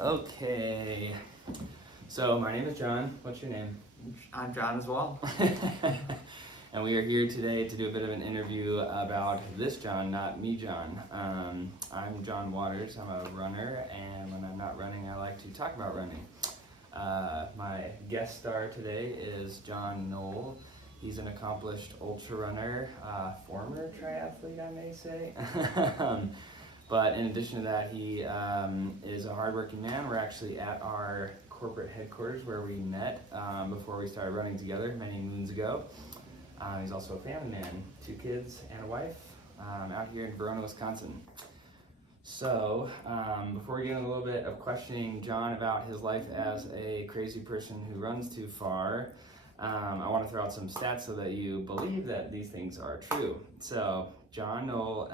Okay, so my name is John. What's your name? I'm John as well. And we are here today to do a bit of an interview about this John, not me, John. I'm John Waters. I'm a runner, and when I'm not running, I like to talk about running. My guest star today is Jon Noll. He's an accomplished ultra runner, former triathlete, I may say. But in addition to that, he is a hardworking man. We're actually at our corporate headquarters where we met before we started running together many moons ago. He's also a family man, 2 kids and a wife, out here in Verona, Wisconsin. So, before we get into a little bit of questioning John about his life as a crazy person who runs too far, I want to throw out some stats so that you believe that these things are true. So, Jon Noll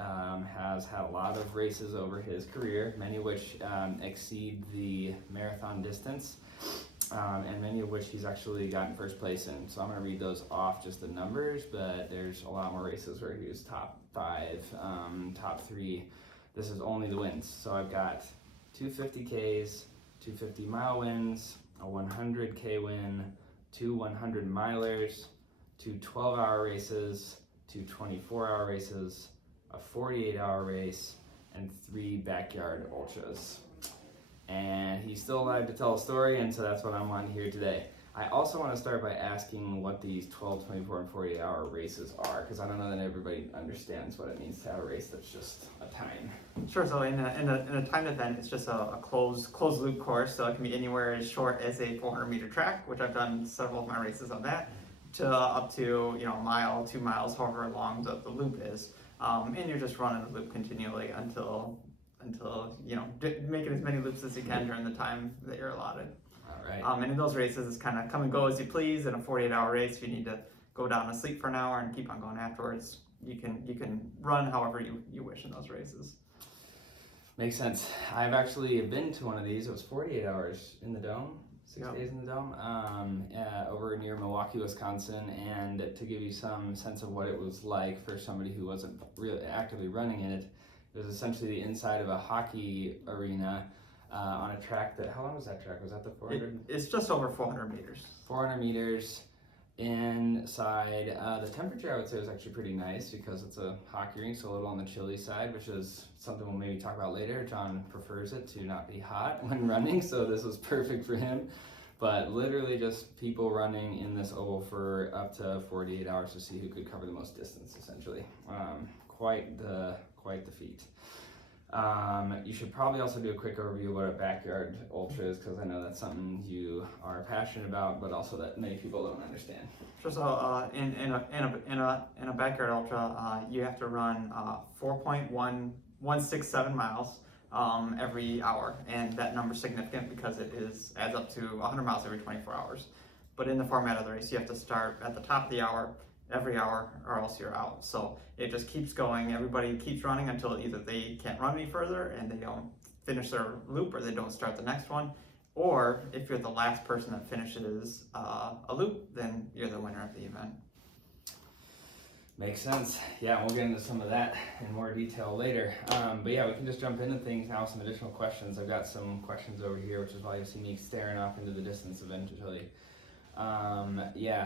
has had a lot of races over his career, many of which exceed the marathon distance, and many of which he's actually gotten first place in. So I'm going to read those off, just the numbers, but there's a lot more races where he was top 5, top 3. This is only the wins. So I've got 2 50Ks, 2 50-mile wins, a 100K win, 2 100 milers, 2 12-hour races, 2 24-hour races, a 48-hour race, and 3 backyard ultras. And he's still alive to tell a story, and so that's what I'm on here today. I also want to start by asking what these 12, 24, and 48-hour races are, because I don't know that everybody understands what it means to have a race that's just a time. Sure. So in a timed event, it's just a closed loop course. So it can be anywhere as short as a 400-meter track, which I've done several of my races on that, to up to a mile, 2 miles, however long the loop is. And you're just running the loop continually until making as many loops as you can during the time that you're allotted. All right. And in those races, it's kind of come and go as you please. In a 48-hour race, if you need to go down to sleep for an hour and keep on going afterwards, you can run however you wish in those races. Makes sense. I've actually been to one of these. It was 48 hours in the dome, 6 Yep. days in the dome, over near Milwaukee, Wisconsin. And to give you some sense of what it was like for somebody who wasn't really actively running in it, it was essentially the inside of a hockey arena on a track that, how long was that track? Was that the 400? It's just over 400 meters. 400 meters inside. The temperature, I would say, was actually pretty nice because it's a hockey rink, so a little on the chilly side, which is something we'll maybe talk about later. John prefers it to not be hot when running, so this was perfect for him. But literally just people running in this oval for up to 48 hours to see who could cover the most distance, essentially. Quite the feat. You should probably also do a quick overview of what a backyard ultra is, because I know that's something you are passionate about, but also that many people don't understand. Sure. So in a backyard ultra, you have to run 4.1167 miles every hour, and that number is significant because it adds up to 100 miles every 24 hours. But in the format of the race, you have to start at the top of the hour every hour, or else you're out. So it just keeps going. Everybody keeps running until either they can't run any further and they don't finish their loop, or they don't start the next one. Or if you're the last person that finishes a loop, then you're the winner of the event. Makes sense. Yeah, we'll get into some of that in more detail later. But yeah, we can just jump into things now, some additional questions. I've got some questions over here, which is why you see me staring off into the distance eventually.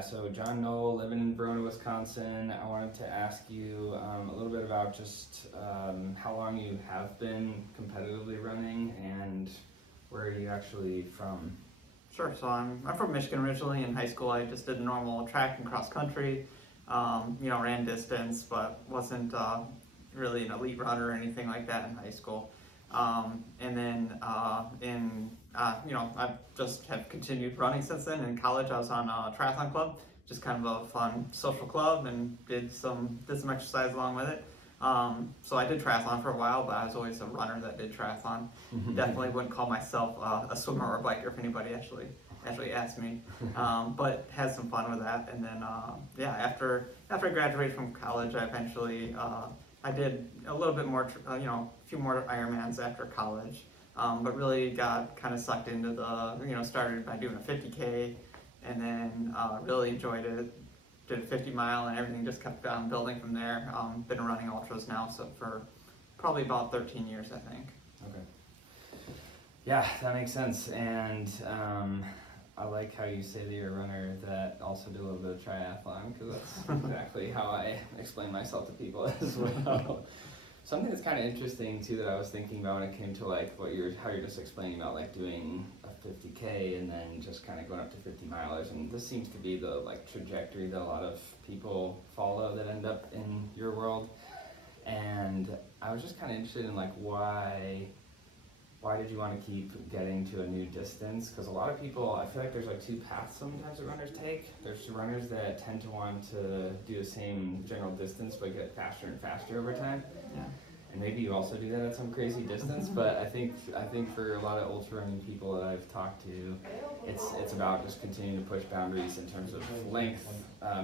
So Jon Noll, living in Verona, Wisconsin. I wanted to ask you a little bit about just how long you have been competitively running and where are you actually from? Sure. So I'm from Michigan originally. In high school, I just did normal track and cross country. Ran distance, but wasn't really an elite runner or anything like that in high school. And then I just have continued running since then. In college, I was on a triathlon club, just kind of a fun social club, and did some exercise along with it. So I did triathlon for a while, but I was always a runner that did triathlon. Definitely wouldn't call myself a swimmer or a biker if anybody actually asked me, but had some fun with that. And then after I graduated from college, I eventually I did a little bit more, a few more Ironmans after college, but really got kind of sucked into started by doing a 50K, and then really enjoyed it. Did a 50-mile, and everything just kept building from there. Been running ultras now, so for probably about 13 years, I think. Okay. Yeah, that makes sense. And I like how you say that you're a runner that also do a little bit of triathlon, because that's exactly how I explain myself to people as well. Something that's kind of interesting too that I was thinking about when it came to like how you're just explaining about like doing a 50K and then just kind of going up to 50 milers, and this seems to be the like trajectory that a lot of people follow that end up in your world. And I was just kind of interested in like why did you want to keep getting to a new distance? Because a lot of people, I feel like there's like two paths sometimes that runners take. There's runners that tend to want to do the same general distance but get faster and faster over time. Yeah. And maybe you also do that at some crazy distance, but I think for a lot of ultra running people that I've talked to, it's about just continuing to push boundaries in terms of length,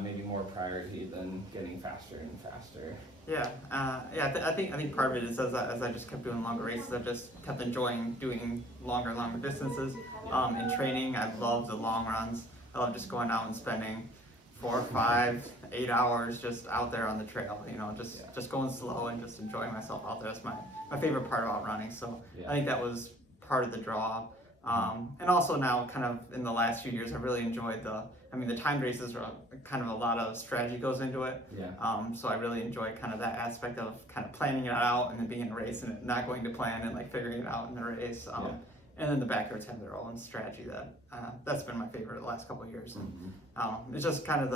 maybe more priority than getting faster and faster. Yeah, I think part of it is as I just kept doing longer races, I just kept enjoying doing longer distances. In training, I love the long runs. I love just going out and spending 4, 5, 8 hours just out there on the trail. Just going slow and just enjoying myself out there. That's my favorite part about running. So Yeah. I think that was part of the draw. And also now, kind of in the last few years, I've really enjoyed the timed races are kind of a lot of strategy goes into it. Yeah. So I really enjoy kind of that aspect of kind of planning it out and then being in a race and not going to plan and like figuring it out in the race. And then the backyards have their own strategy that's been my favorite the last couple of years. Mm-hmm. It's just kind of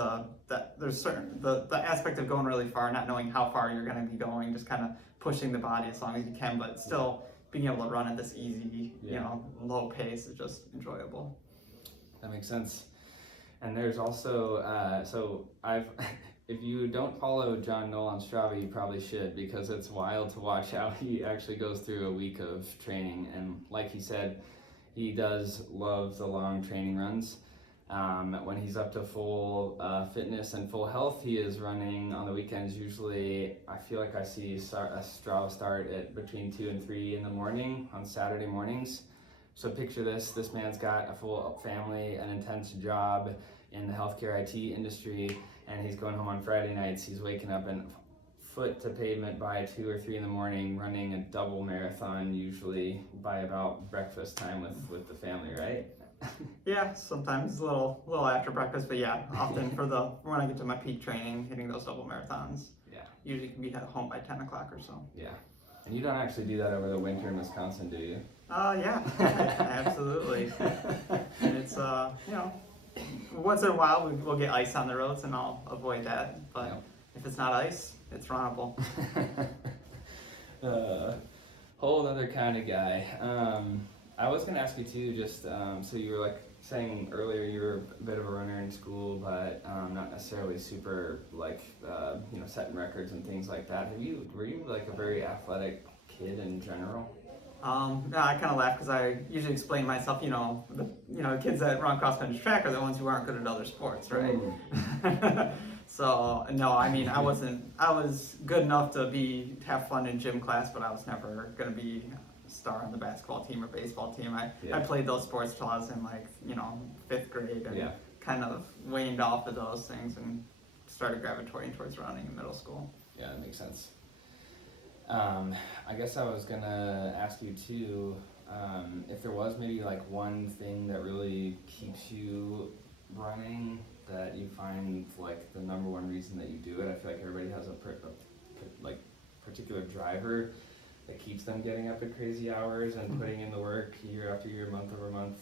the aspect of going really far, not knowing how far you're going to be going, just kind of pushing the body as long as you can, but still being able to run at this easy, low pace is just enjoyable. That makes sense. And there's also, if you don't follow Jon Noll on Strava, you probably should, because it's wild to watch how he actually goes through a week of training. And like he said, he does love the long training runs. When he's up to full fitness and full health, he is running on the weekends. Usually, I feel like I see a Strava start at between 2 and 3 in the morning on Saturday mornings. So picture this man's got a full family, an intense job in the healthcare IT industry, and he's going home on Friday nights. He's waking up and foot to pavement by 2 or 3 in the morning, running a double marathon, usually by about breakfast time with the family, right? Yeah, sometimes a little after breakfast, but yeah, often when I get to my peak training, hitting those double marathons. Yeah. Usually can be at home by 10 o'clock or so. Yeah. And you don't actually do that over the winter in Wisconsin, do you? Yeah, absolutely. And it's, once in a while we'll get ice on the roads and I'll avoid that. But if it's not ice, it's runnable. Whole other kind of guy. I was going to ask you too, just so you were like saying earlier you were a bit of a runner in school, but not necessarily super like, setting records and things like that. Were you like a very athletic kid in general? No, I kind of laugh because I usually explain myself, the kids that run cross country track are the ones who aren't good at other sports, right? So no, I was good enough to have fun in gym class, but I was never going to be a star on the basketball team or baseball team. I played those sports till I was in 5th grade and kind of waned off of those things and started gravitating towards running in middle school. Yeah, that makes sense. I guess I was gonna ask you too, if there was maybe like one thing that really keeps you running, that you find like the number one reason that you do it. I feel like everybody has a particular driver that keeps them getting up at crazy hours and putting in the work year after year, month over month,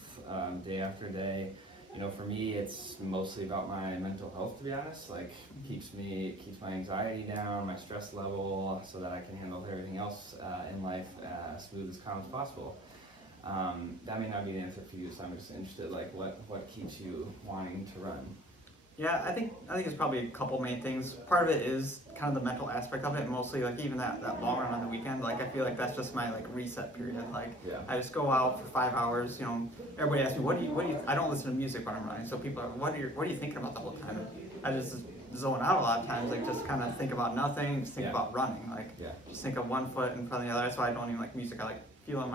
day after day. For me, it's mostly about my mental health, to be honest. Like, keeps my anxiety down, my stress level, so that I can handle everything else in life as smooth as calm as possible. That may not be the answer for you, so I'm just interested, like, what keeps you wanting to run? Yeah, I think it's probably a couple main things. Part of it is kind of the mental aspect of it, mostly like even that long run on the weekend. Like I feel like that's just my reset period. I just go out for 5 hours. Everybody asks me what do you? I don't listen to music when I'm running, so people are what are you thinking about the whole time? I just zone out a lot of times. Just kind of think about nothing. Just think about running. Just think of one foot in front of the other. That's why I don't even like music. I like feeling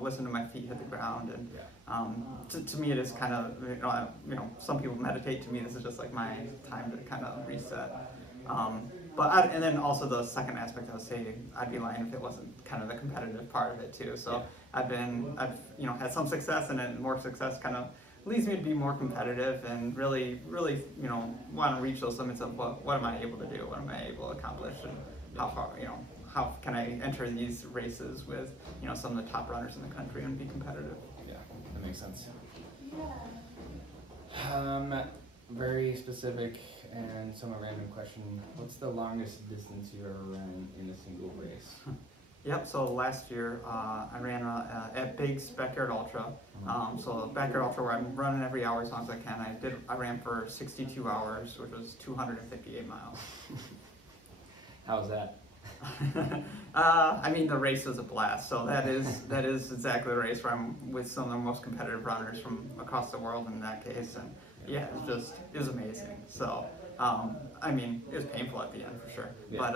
listen to my feet hit the ground and. To me, it is kind of, some people meditate. To me, this is just like my time to kind of reset. And then also the second aspect, I would say I'd be lying if it wasn't kind of the competitive part of it too. So I've had some success, and then more success kind of leads me to be more competitive and really want to reach those limits of what am I able to do, what am I able to accomplish, and how far how can I enter these races with some of the top runners in the country and be competitive. Yeah, that makes sense. Very specific and somewhat random question. What's the longest distance you ever ran in a single race? Yep, so last year I ran at Big's Backyard Ultra. So Backyard Ultra, where I'm running every hour as long as I can. I ran for 62 hours, which was 258 miles. How was that? I mean, the race was a blast. So that is exactly the race where I'm with some of the most competitive runners from across the world in that case, and yeah, it was amazing. So I mean, it was painful at the end for sure, but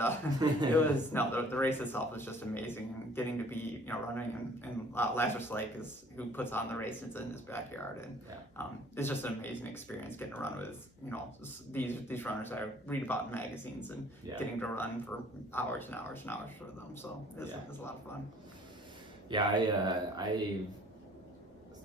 the race itself was just amazing, and getting to be running and Lazarus Lake is who puts on the race. It's in his backyard, and it's just an amazing experience getting to run with these runners I read about in magazines, and getting to run for hours and hours and hours for them. So it's a lot of fun. Yeah, I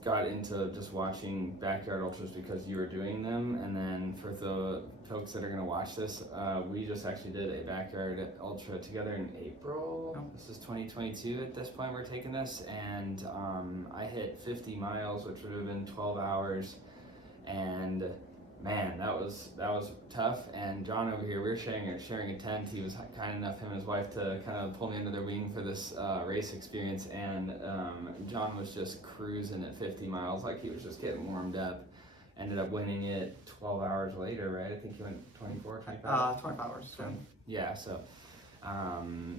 got into just watching backyard ultras because you were doing them, and then for the folks that are going to watch this, we just actually did a backyard ultra together in April. This is 2022 at this point we're taking this, and I hit 50 miles, which would have been 12 hours, and man, that was tough. And John over here, we were sharing a tent. He was kind enough, him and his wife, to kind of pull me under their wing for this race experience. And John was just cruising at 50 miles, like he was just getting warmed up. Ended up winning it 12 hours later, right? I think he went 24, 25? 25 hours. So. Yeah, so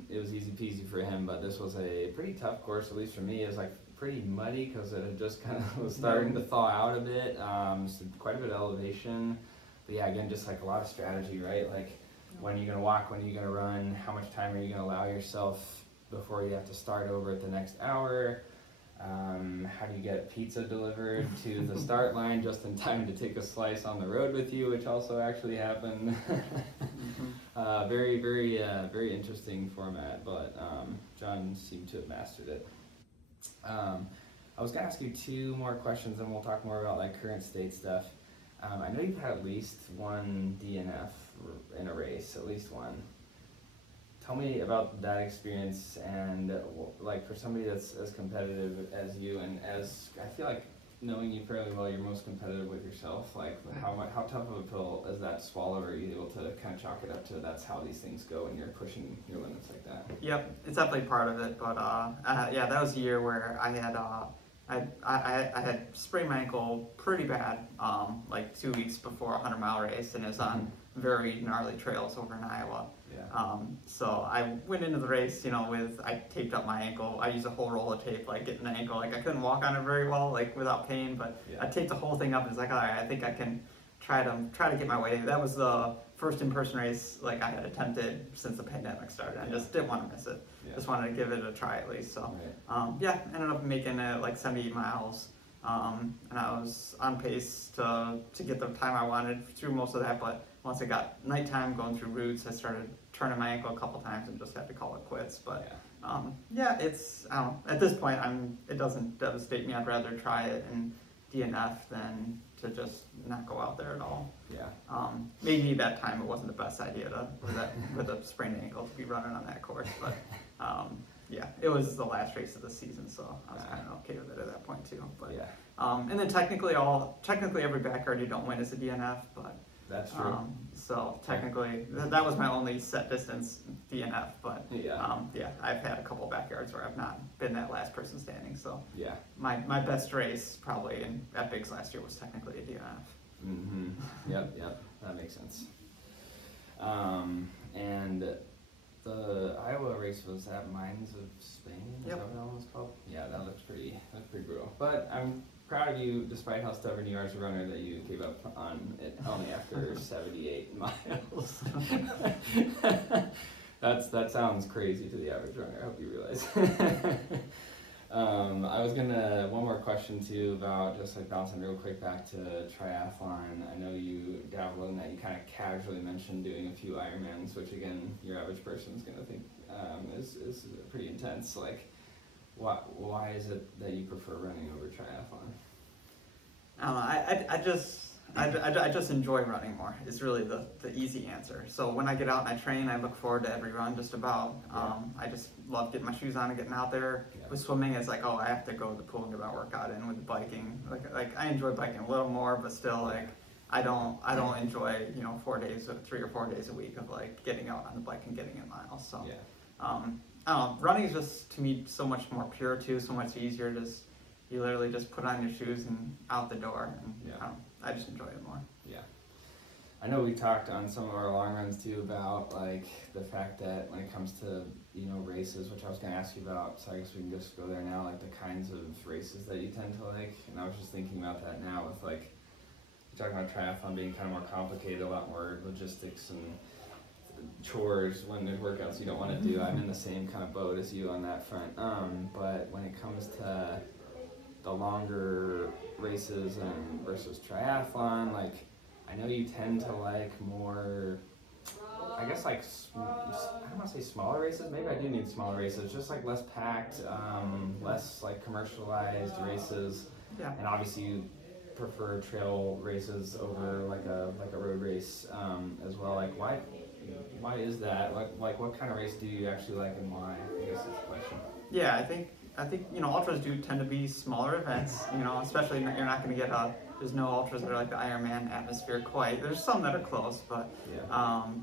it was easy peasy for him, but this was a pretty tough course, at least for me. It was like pretty muddy because it had just kind of was starting to thaw out a bit, so quite a bit of elevation. But yeah, again, just like a lot of strategy, right? Like when are you gonna walk, when are you gonna run, how much time are you gonna allow yourself before you have to start over at the next hour? How do you get pizza delivered to the start line just in time to take a slice on the road with you, which also actually happened. Very, very, very interesting format, but John seemed to have mastered it. I was gonna ask you two more questions, and we'll talk more about like current state stuff. I know you've had at least one DNF in a race, at least one. Tell me about that experience, and like for somebody that's as competitive as you, and as I feel like knowing you fairly well, you're most competitive with yourself. Like how tough of a pill is that to swallow? Or are you able to kind of chalk it up to that's how these things go when you're pushing your limits like that? Yep, it's definitely part of it. But yeah, that was a year where I had sprained my ankle pretty bad, like 2 weeks before a 100-mile race, and it was on very gnarly trails over in Iowa. So I went into the race, I taped up my ankle. I used a whole roll of tape, like getting the ankle. Like I couldn't walk on it very well, like without pain, but I taped the whole thing up. And it's like, all right, I think I can try to get my way. That was the first in-person race like I had attempted since the pandemic started. I just didn't want to miss it. Just wanted to give it a try at least. So ended up making it like 78 miles. And I was on pace to get the time I wanted through most of that, but once it got nighttime going through routes, I started turning my ankle a couple times and just had to call it quits. But it's I don't know. At this point, it doesn't devastate me. I'd rather try it in DNF than to just not go out there at all. Maybe that time it wasn't the best idea with a sprained ankle to be running on that course, but it was the last race of the season, so I was kind of okay with it at that point too. But and then technically every backyard you don't win is a DNF, but that's true. So technically that was my only set distance DNF, but I've had a couple of backyards where I've not been that last person standing. So my best race probably at Bigs last year was technically a DNF. Yep, that makes sense. And the Iowa race was at Mines of Spain. Is that what that one was called? Yeah, that looks pretty brutal. But I'm proud of you, despite how stubborn you are as a runner, that you gave up on it only after 78 miles. That sounds crazy to the average runner. I hope you realize. One more question too about just like bouncing real quick back to triathlon. I know you dabble in that. You kind of casually mentioned doing a few Ironmans, which again, your average person is gonna think is pretty intense. Like, why is it that you prefer running over triathlon? I don't know. I just enjoy running more. Is really the easy answer. So when I get out and I train, I look forward to every run just about. I just love getting my shoes on and getting out there. With swimming, it's like, oh, I have to go to the pool and get my workout in. With biking, like I enjoy biking a little more, but still like I don't enjoy 3 or 4 days a week of like getting out on the bike and getting in miles. So I don't know. Running is just to me so much more pure too, so much easier. Just you literally just put on your shoes and out the door, and I just enjoy it more. Yeah. I know we talked on some of our long runs too about like the fact that when it comes to races, which I was going to ask you about, so I guess we can just go there now, like the kinds of races that you tend to like. And I was just thinking about that now with like you're talking about triathlon being kind of more complicated, a lot more logistics and chores when there's workouts you don't want to do. I'm in the same kind of boat as you on that front. But when it comes to the longer races and versus triathlon, like I know you tend to like more, I guess like I don't want to say smaller races. Maybe I do need smaller races, just like less packed, less like commercialized races. Yeah. And obviously you prefer trail races over like a road race as well. Like why is that? Like what kind of race do you actually like and why? I guess is the question. Yeah, I think ultras do tend to be smaller events. Especially you're not going to get there's no ultras that are like the Ironman atmosphere quite. There's some that are close, but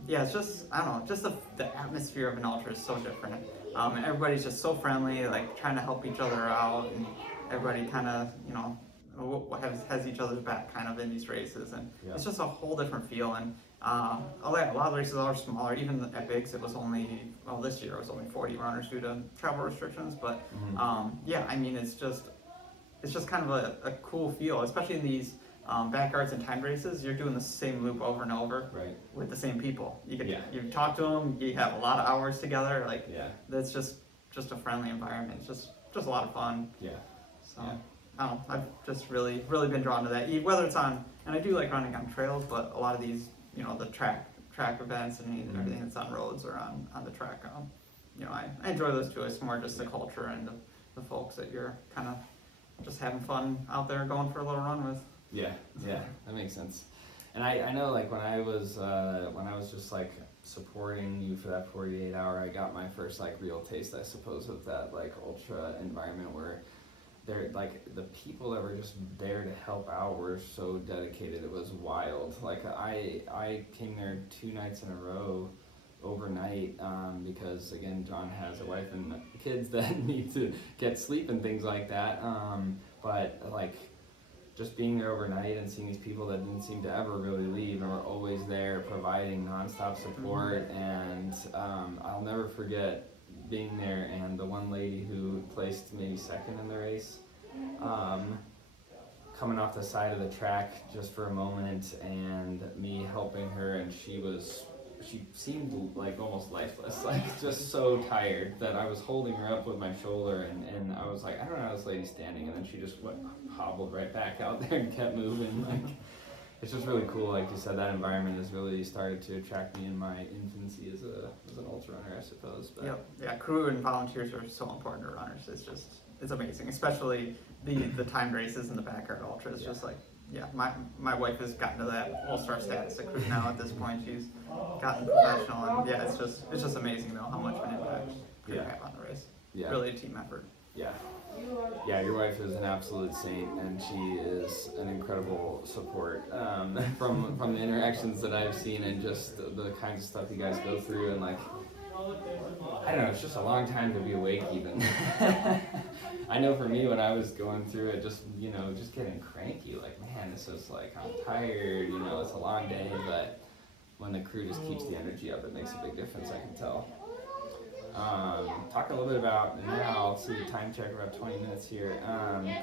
it's just I don't know, just the atmosphere of an ultra is so different. And everybody's just so friendly, like trying to help each other out, and everybody kind of has each other's back kind of in these races, and it's just a whole different feel. And a lot of the races are smaller. Even at Bigs, it was this year it was only 40 runners due to travel restrictions. But it's just kind of a cool feel, especially in these backyards and timed races. You're doing the same loop over and over with the same people. You talk to them. You have a lot of hours together. That's just a friendly environment. It's just a lot of fun. So. I don't know, I've just really been drawn to that. Whether it's and I do like running on trails, but a lot of these, the track events and everything that's on roads or on the track, I enjoy those too. It's more just the culture and the folks that you're kind of just having fun out there going for a little run with. Yeah, that makes sense. And I know like when I was just like supporting you for that 48 hour, I got my first like real taste, I suppose, of that like ultra environment where they're like the people that were just there to help out were so dedicated. It was wild. Like I came there 2 nights in a row overnight because again John has a wife and kids that need to get sleep and things like that. But like just being there overnight and seeing these people that didn't seem to ever really leave and were always there providing nonstop support. And I'll never forget being there and the one lady who placed maybe second in the race coming off the side of the track just for a moment and me helping her, and she seemed like almost lifeless, like just so tired that I was holding her up with my shoulder and I was like, I don't know how this lady's standing, and then she just hobbled right back out there and kept moving. Like it's just really cool. Like you said, that environment has really started to attract me in my infancy as an ultra runner, I suppose. But. Yeah, crew and volunteers are so important to runners. It's amazing, especially the timed races and the backyard ultras. Just like my wife has gotten to that all-star status at crew now. At this point, she's gotten professional, and it's just amazing though how much of an impact crew have on the race. Really a team effort. Yeah, your wife is an absolute saint, and she is an incredible support from the interactions that I've seen and just the kinds of stuff you guys go through. And like, I don't know, it's just a long time to be awake even. I know for me when I was going through it, just getting cranky, like, man, this is like, I'm tired, it's a long day, but when the crew just keeps the energy up, it makes a big difference, I can tell. Talk a little bit about now, let's see, time check, we're about 20 minutes here.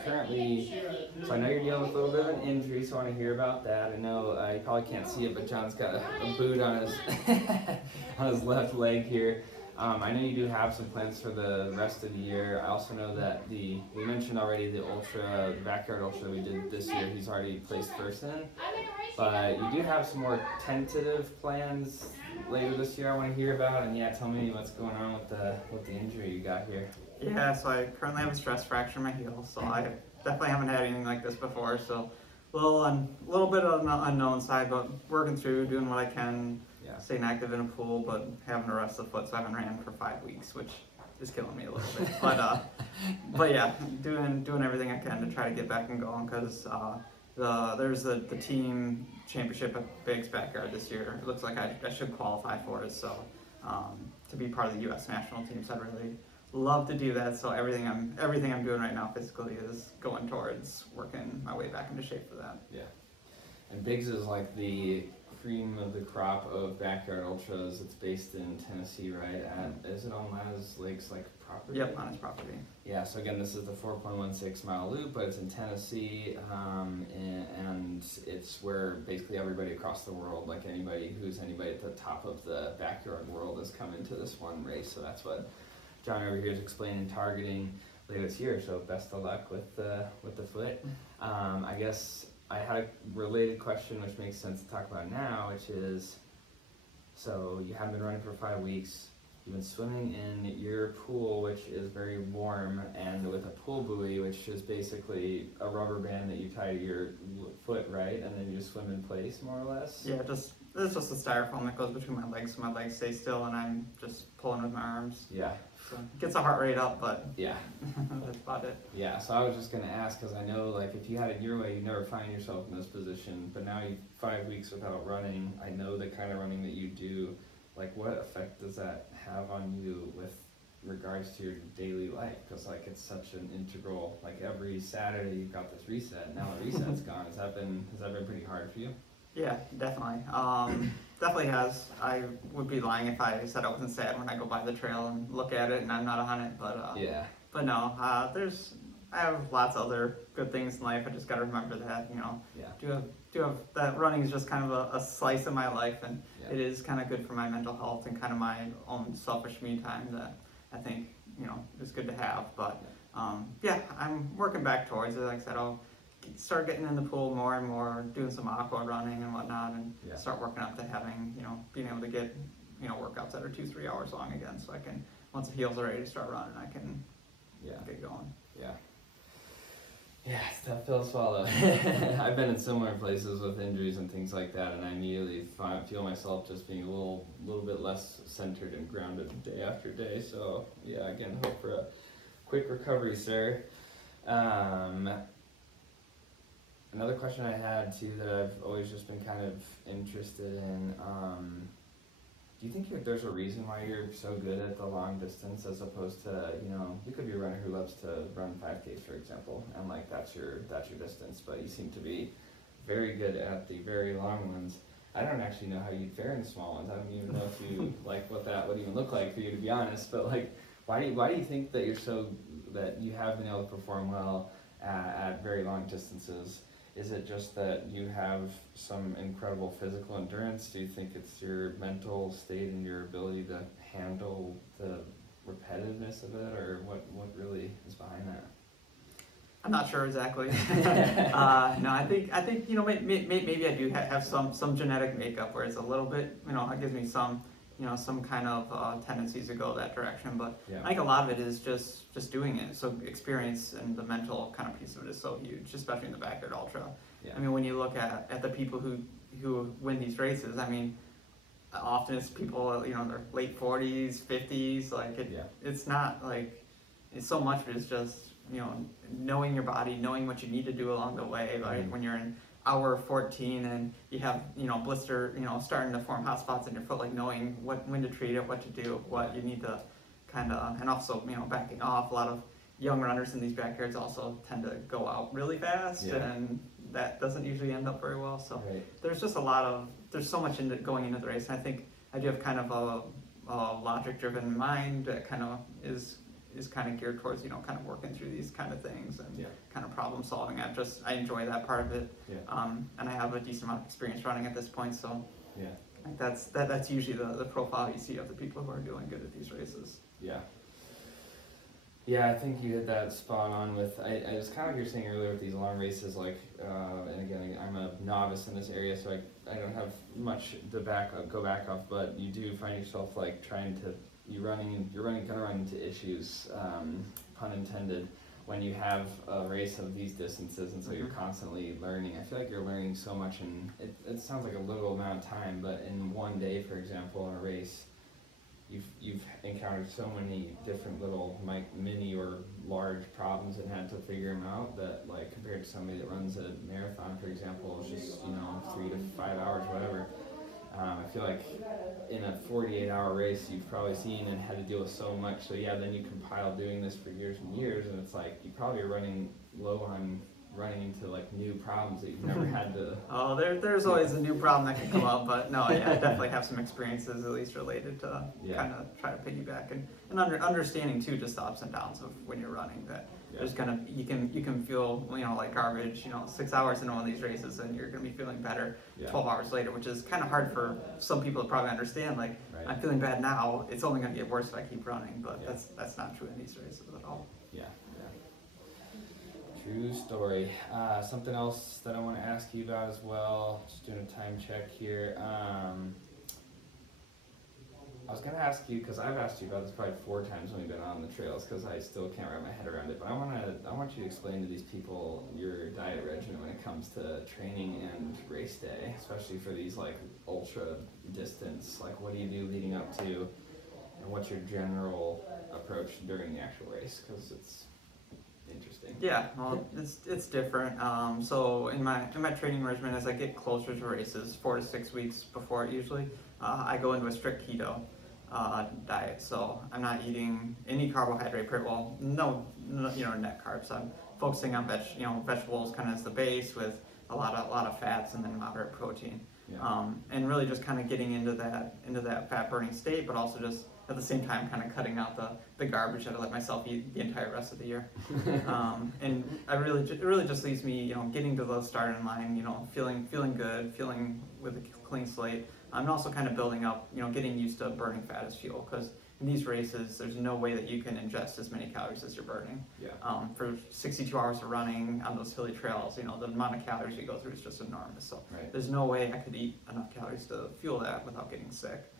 Currently, so I know you're dealing with a little bit of an injury, so I want to hear about that. I know you probably can't see it, but John's got a boot on his on his left leg here. I know you do have some plans for the rest of the year. I also know that we mentioned already the ultra, the backyard ultra we did this year. He's already placed first in, but you do have some more tentative plans later this year. I want to hear about, and tell me what's going on with the injury you got here. Yeah, so I currently have a stress fracture in my heel, so I definitely haven't had anything like this before. So little bit on the unknown side, but working through, doing what I can, Yeah. staying active in a pool, but having to rest the foot, so I haven't ran for 5 weeks, which is killing me a little bit. But yeah, doing everything I can to try to get back and going, because there's the team championship at Big's Backyard this year. It looks like I should qualify for it, so to be part of the U.S. national team, so I'd really love to do that. So everything I'm doing right now physically is going towards working my way back into shape for that. Yeah. And Biggs is like the cream of the crop of backyard ultras. It's based in Tennessee, right? Is it on Laz Lake's property? Yep, on his property. Yeah. So again, this is the 4.16 mile loop, but it's in Tennessee, and it's where basically everybody across the world, like anybody at the top of the backyard world, has come into this one race. So that's what Jon over here is explaining, targeting later this year. So best of luck with the foot. I guess I had a related question, which makes sense to talk about now, which is, so you haven't been running for 5 weeks. You've been swimming in your pool, which is very warm, and with a pool buoy, which is basically a rubber band that you tie to your foot, right? And then you just swim in place, more or less? Yeah, it's just a styrofoam that goes between my legs, so my legs stay still, and I'm just pulling with my arms. Yeah. So it gets the heart rate up, but yeah, that's about it. Yeah, so I was just going to ask, because I know if you had it your way, you'd never find yourself in this position, but now you 5 weeks without running. I know the kind of running that you do. What effect does that have on you with regards to your daily life? Because it's such an integral, every Saturday you've got this reset. Now the reset's gone. Has that been pretty hard for you? Yeah, definitely. Definitely has. I would be lying if I said I wasn't sad when I go by the trail and look at it and I'm not on it. But yeah. But no, I have lots of other good things in life. I just got to remember that, Yeah. Do have that running is just kind of a slice of my life, and Yeah. it is kind of good for my mental health and kind of my own selfish me time that I think is good to have. But yeah, I'm working back towards it. Like I said, I'll start getting in the pool more and more, doing some aqua running and whatnot, and Yeah. start working up to having being able to get workouts that are 2-3 hours long again. So I can, once the heels are ready to start running, I can get going. Yeah. Yeah, it's tough pill to swallow. I've been in similar places with injuries and things like that, and I immediately feel myself just being a little bit less centered and grounded day after day. So yeah, again, hope for a quick recovery, sir. Another question I had too that I've always just been kind of interested in. Do you think there's a reason why you're so good at the long distance as opposed to, you could be a runner who loves to run 5Ks, for example, and that's your distance, but you seem to be very good at the very long ones. I don't actually know how you'd fare in the small ones. I don't even know if you what that would even look like for you, to be honest. But why do you think that that you have been able to perform well at very long distances? Is it just that you have some incredible physical endurance? Do you think it's your mental state and your ability to handle the repetitiveness of it, or what really is behind that? I'm not sure exactly. No, I think maybe I do have some genetic makeup where it's a little bit, it gives me some kind of tendencies to go that direction. But Yeah. I think a lot of it is just doing it. So experience and the mental kind of piece of it is so huge, especially in the backyard ultra. Yeah. I mean, when you look at the people who win these races, I mean, often it's people, their late 40s, 50s. It's not it's so much of it is just knowing your body, knowing what you need to do along the way. When you're in hour 14 and you have blister starting to form hot spots in your foot, knowing when to treat it, what to do, what you need to kind of, and also backing off. A lot of young runners in these backyards also tend to go out really fast, and that doesn't usually end up very well. So there's just there's so much going into the race, and I think I do have kind of a logic driven mind that kind of is kind of geared towards kind of working through these kind of things and kind of problem solving. I enjoy that part of it, and I have a decent amount of experience running at this point, so Like that's usually the profile you see of the people who are doing good at these races. Yeah. Yeah, I think you hit that spot on with, I was kind of like you're saying earlier with these long races, like, and again, I'm a novice in this area, so I don't have much to go back off, but you do find yourself like trying to, you're gonna run into issues, pun intended, when you have a race of these distances, and so you're constantly learning. I feel like you're learning so much, and it sounds like a little amount of time, but in one day, for example, in a race, you've encountered so many different little mini or large problems and had to figure them out, that like compared to somebody that runs a marathon, for example, it's just 3 to 5 hours, whatever. I feel like in a 48-hour race, you've probably seen and had to deal with so much. So yeah, then you compile doing this for years and years, and it's like you probably are running low on running into like new problems that you've never had to. Oh, there's always a new problem that can come up, but no, yeah, I definitely have some experiences at least related to kind of try to piggyback and understanding too just the ups and downs of when you're running, that there's gonna you can feel like garbage 6 hours into one of these races, and you're gonna be feeling better 12 hours later, which is kind of hard for some people to probably understand. Like I'm feeling bad now, it's only gonna get worse if I keep running, but that's not true in these races at all. Yeah. True story. Something else that I want to ask you about as well, just doing a time check here. I was going to ask you, because I've asked you about this probably 4 times when we've been on the trails, because I still can't wrap my head around it, but I want you to explain to these people your diet regimen when it comes to training and race day, especially for these like ultra distance. Like, what do you do leading up to, and what's your general approach during the actual race? Because it's interesting. Yeah, well, it's different. So in my training regimen, as I get closer to races, 4 to 6 weeks before it usually, I go into a strict keto diet. So I'm not eating any carbohydrate, no net carbs. I'm focusing on vegetables kind of as the base, with a lot of fats and then moderate protein. And really just kind of getting into that fat burning state, but also just at the same time kind of cutting out the garbage that I let myself eat the entire rest of the year. And it really just leaves me getting to the starting line, feeling good, feeling with a clean slate. I'm also kind of building up, getting used to burning fat as fuel, because in these races, there's no way that you can ingest as many calories as you're burning. For 62 hours of running on those hilly trails, the amount of calories you go through is just enormous. So there's no way I could eat enough calories to fuel that without getting sick.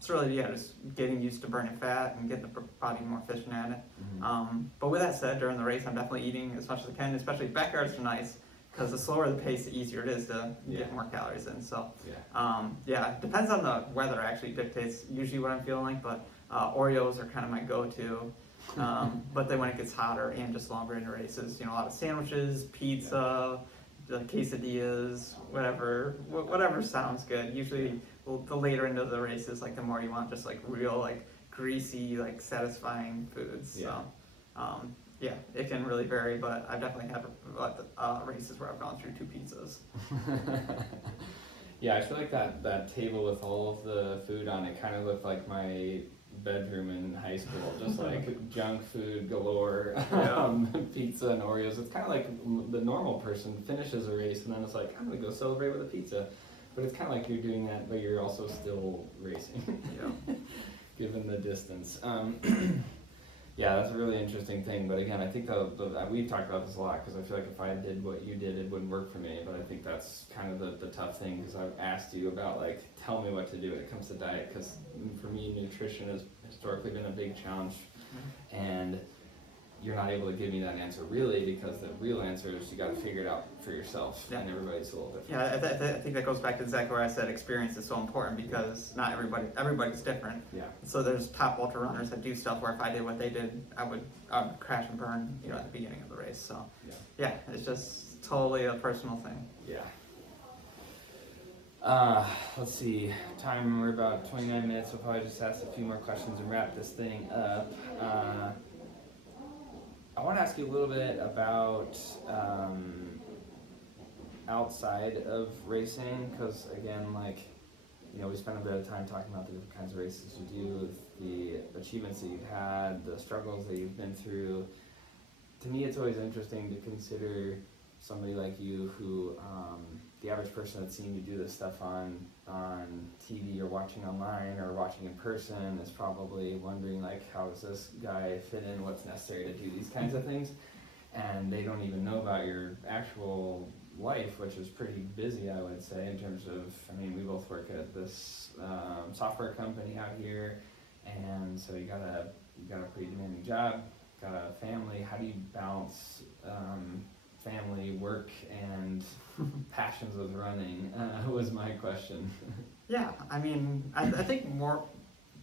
So really, just getting used to burning fat and getting the body more efficient at it. But with that said, during the race, I'm definitely eating as much as I can, especially backyards are nice, because the slower the pace, the easier it is to get more calories in. So it depends on the weather. Actually dictates usually what I'm feeling like, but Oreos are kind of my go-to. But then when it gets hotter and just longer into races, a lot of sandwiches, pizza, the quesadillas, whatever sounds good. Usually the later into the races, like the more you want just like real like greasy, like satisfying foods. So it can really vary, but I've definitely had races where I've gone through 2 pizzas. Yeah, I feel like that table with all of the food on it kind of looked like my bedroom in high school, just like junk food galore, pizza and Oreos. It's kind of like the normal person finishes a race and then it's like, I'm gonna go celebrate with a pizza, but it's kind of like you're doing that, but you're also still racing, given the distance. Yeah, that's a really interesting thing, but again, I think we've talked about this a lot, because I feel like if I did what you did, it wouldn't work for me, but I think that's kind of the tough thing, because I've asked you about, like, tell me what to do when it comes to diet, because for me, nutrition has historically been a big challenge, and you're not able to give me that answer really, because the real answer is you got to figure it out for yourself, and everybody's a little different. Yeah, I think that goes back to exactly where I said experience is so important, because not everybody's different. So there's top ultra runners that do stuff where if I did what they did, I would crash and burn, at the beginning of the race. So it's just totally a personal thing. Let's see, time, we're about 29 minutes, we'll probably just ask a few more questions and wrap this thing up. I want to ask you a little bit about outside of racing, because again, we spent a bit of time talking about the different kinds of races you do, the achievements that you've had, the struggles that you've been through. To me, it's always interesting to consider somebody like you who the average person that's seen you do this stuff on TV or watching online or watching in person is probably wondering like, how does this guy fit in? What's necessary to do these kinds of things? And they don't even know about your actual life, which is pretty busy, I would say, in terms of, I mean, we both work at this software company out here, and so you got a pretty demanding job, got a family. How do you balance family, work, and passions with running? Was my question. Yeah, I mean, I think more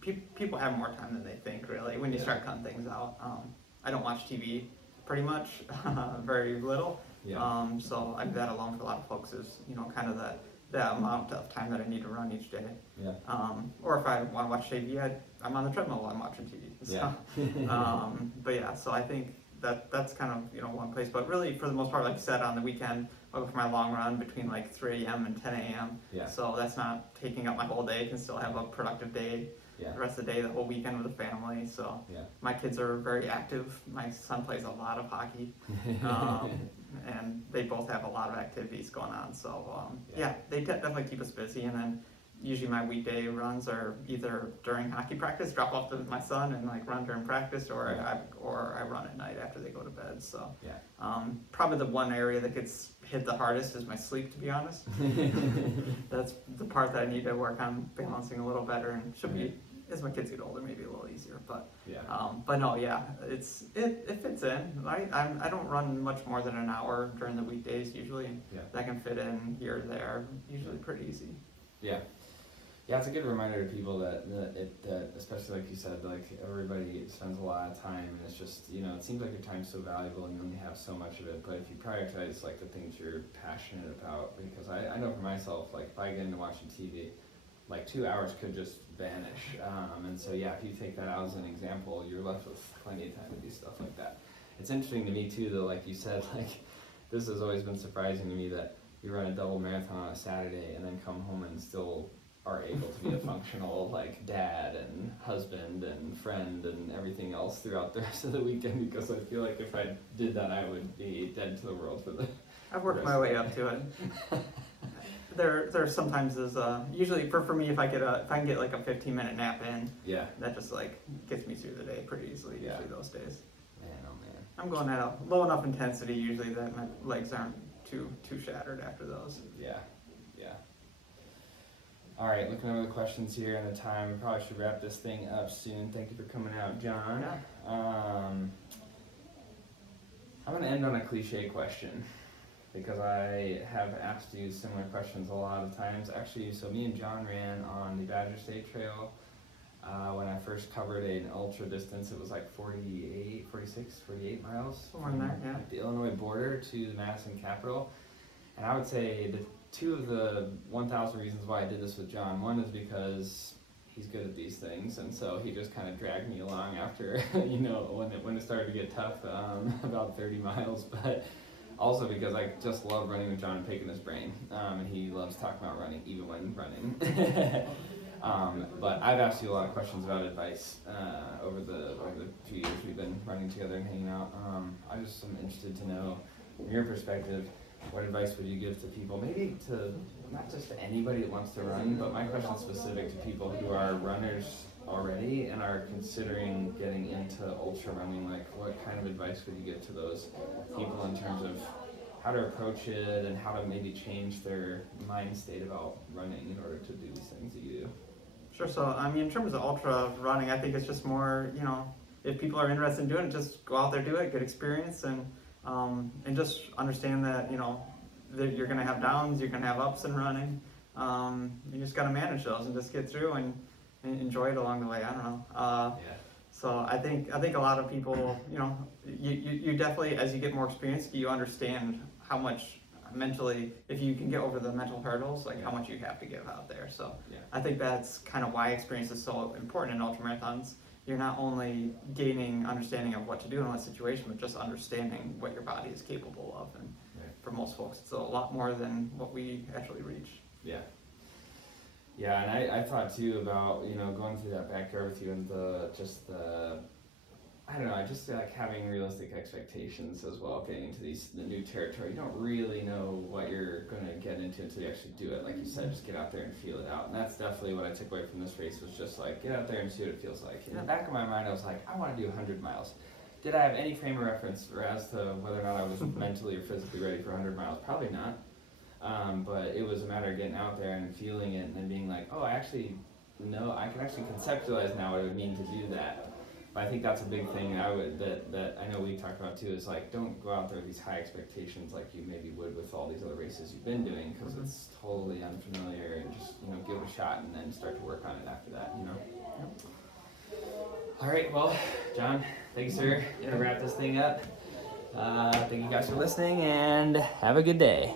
people have more time than they think, really, when you start cutting things out. I don't watch TV pretty much, very little. Yeah. So I do that alone for a lot of folks is, kind of the amount of time that I need to run each day. Yeah. Or if I want to watch TV, I'm on the treadmill while I'm watching TV. So, Yeah. but yeah, so I think that's kind of, one place. But really, for the most part, like you said, on the weekend, I'll go for my long run between like 3 a.m. and 10 a.m. Yeah. So that's not taking up my whole day. I can still have a productive day. Yeah. The rest of the day, the whole weekend with the family. So my kids are very active. My son plays a lot of hockey, and they both have a lot of activities going on. So they definitely keep us busy. And then usually my weekday runs are either during hockey practice, drop off to my son and like run during practice, or I run at night after they go to bed. So probably the one area that gets hit the hardest is my sleep, to be honest. That's the part that I need to work on balancing a little better, and should be, as my kids get older, maybe a little easier. But no, it fits in. I don't run much more than an hour during the weekdays usually. That can fit in here or there, usually pretty easy. Yeah, it's a good reminder to people that especially like you said, like everybody spends a lot of time, and it's just, it seems like your time's so valuable and you only have so much of it. But if you prioritize like the things you're passionate about, because I know for myself, like if I get into watching TV, like 2 hours could just vanish. And so if you take that out as an example, you're left with plenty of time to do stuff like that. It's interesting to me too, though, like you said, like this has always been surprising to me that you run a double marathon on a Saturday and then come home and still are able to be a functional like dad and husband and friend and everything else throughout the rest of the weekend, because I feel like if I did that, I would be dead to the world for the I've worked my way up to it. There sometimes is usually for me, if I can get like a 15-minute nap in, that just like gets me through the day pretty easily. Usually those days. Man, oh man. I'm going at a low enough intensity usually that my legs aren't too shattered after those. Yeah. All right, looking over the questions here and the time, we probably should wrap this thing up soon. Thank you for coming out, Jon. I'm going to end on a cliche question, because I have asked you similar questions a lot of times. Actually, so me and Jon ran on the Badger State Trail when I first covered an ultra distance. It was like 48 miles from the Illinois border to the Madison Capitol. And I would say the two of the 1,000 reasons why I did this with Jon, one is because he's good at these things, and so he just kind of dragged me along after, when it started to get tough, about 30 miles, but also because I just love running with Jon and picking his brain, and he loves talking about running, even when running. But I've asked you a lot of questions about advice over the few years we've been running together and hanging out. I just am interested to know, from your perspective, what advice would you give to people, maybe to, not just to anybody that wants to run, but my question is specific to people who are runners already and are considering getting into ultra running. Like, what kind of advice would you give to those people in terms of how to approach it and how to maybe change their mind state about running in order to do these things that you do? Sure. So, I mean, in terms of ultra running, I think it's just more, if people are interested in doing it, just go out there, do it, get experience, and just understand that, that you're going to have downs, you're going to have ups in running. You just got to manage those and just get through and enjoy it along the way. I don't know. So I think a lot of people, you definitely, as you get more experience, you understand how much mentally, if you can get over the mental hurdles, like how much you have to give out there. So I think that's kind of why experience is so important in ultramarathons. You're not only gaining understanding of what to do in what situation, but just understanding what your body is capable of. And for most folks, it's a lot more than what we actually reach. Yeah, and I thought too about, going through that backyard with you and I don't know, I just like having realistic expectations as well, getting into the new territory. You don't really know what you're gonna get into until you actually do it. Like you said, just get out there and feel it out. And that's definitely what I took away from this race, was just like, get out there and see what it feels like. In the back of my mind, I was like, I wanna do 100 miles. Did I have any frame of reference or as to whether or not I was mentally or physically ready for 100 miles? Probably not. But it was a matter of getting out there and feeling it and then being like, oh, I can actually conceptualize now what it would mean to do that. But I think that's a big thing that I know we talked about too, is like, don't go out there with these high expectations like you maybe would with all these other races you've been doing, because it's totally unfamiliar, and just, give it a shot and then start to work on it after that, Yep. All right, well, John, thank you, sir. Gonna wrap this thing up. Thank you guys for listening, and have a good day.